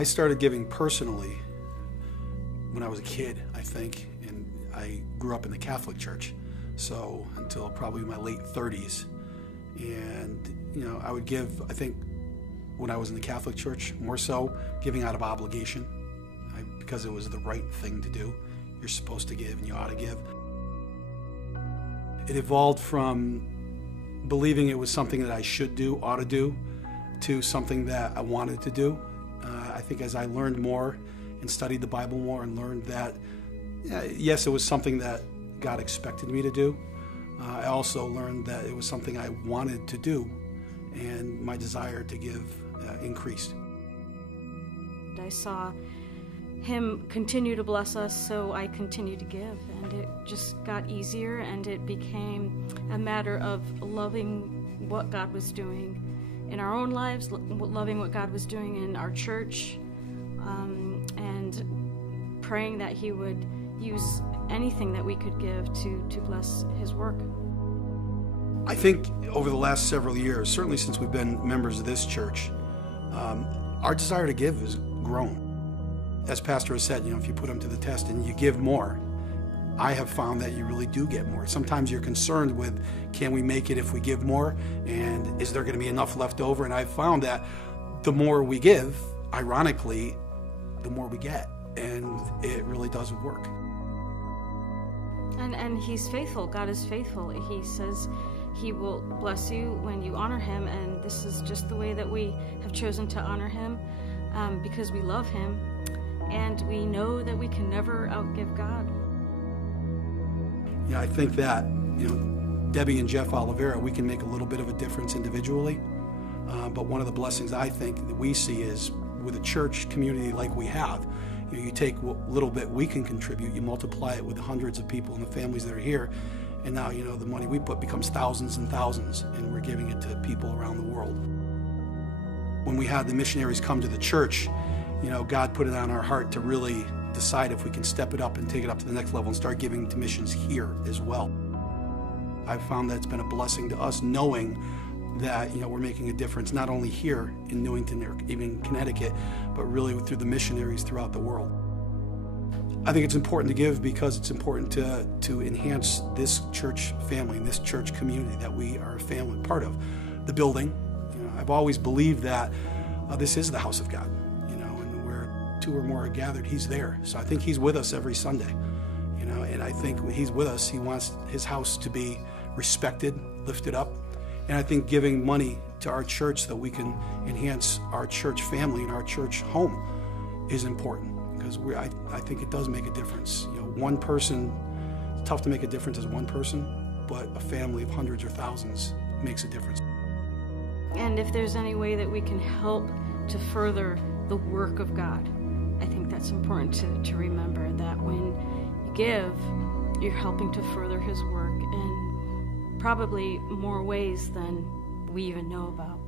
I started giving personally when I was a kid, I think, and I grew up in the Catholic Church, so until probably my late 30s. And, you know, I would give, I think, when I was in the Catholic Church, more so giving out of obligation, because it was the right thing to do. You're supposed to give and you ought to give. It evolved from believing it was something that I should do, ought to do, to something that I wanted to do. I think as I learned more and studied the Bible more and learned that, yes, it was something that God expected me to do, I also learned that it was something I wanted to do, and my desire to give increased. I saw Him continue to bless us, so I continued to give, and it just got easier, and it became a matter of loving what God was doing in our own lives, loving what God was doing in our church, and praying that He would use anything that we could give to bless His work. I think over the last several years, certainly since we've been members of this church, our desire to give has grown. As Pastor has said, you know, if you put them to the test and you give more, I have found that you really do get more. Sometimes you're concerned with, can we make it if we give more? And is there going to be enough left over? And I've found that the more we give, ironically, the more we get. And it really does work. And He's faithful. God is faithful. He says He will bless you when you honor Him. And this is just the way that we have chosen to honor Him, because we love Him. And we know that we can never outgive God. Yeah, I think that, you know, Debbie and Jeff Oliveira, we can make a little bit of a difference individually. But one of the blessings I think that we see is with a church community like we have, you know, you take what little bit we can contribute, you multiply it with the hundreds of people and the families that are here, and now, you know, the money we put becomes thousands and thousands, and we're giving it to people around the world. When we had the missionaries come to the church, you know, God put it on our heart to really decide if we can step it up and take it up to the next level and start giving to missions here as well. I've found that it's been a blessing to us knowing that, you know, we're making a difference not only here in Newington or even Connecticut, but really through the missionaries throughout the world. I think it's important to give because it's important to enhance this church family and this church community that we are a family part of. The building, you know, I've always believed that this is the house of God, you know, and where two or more are gathered, He's there. So I think He's with us every Sunday, you know, and I think when He's with us, He wants His house to be respected, lifted up. And I think giving money to our church so that we can enhance our church family and our church home is important, because I think it does make a difference. You know, one person, it's tough to make a difference as one person, but a family of hundreds or thousands makes a difference. And if there's any way that we can help to further the work of God, I think that's important to remember, that when you give, you're helping to further His work in probably more ways than we even know about.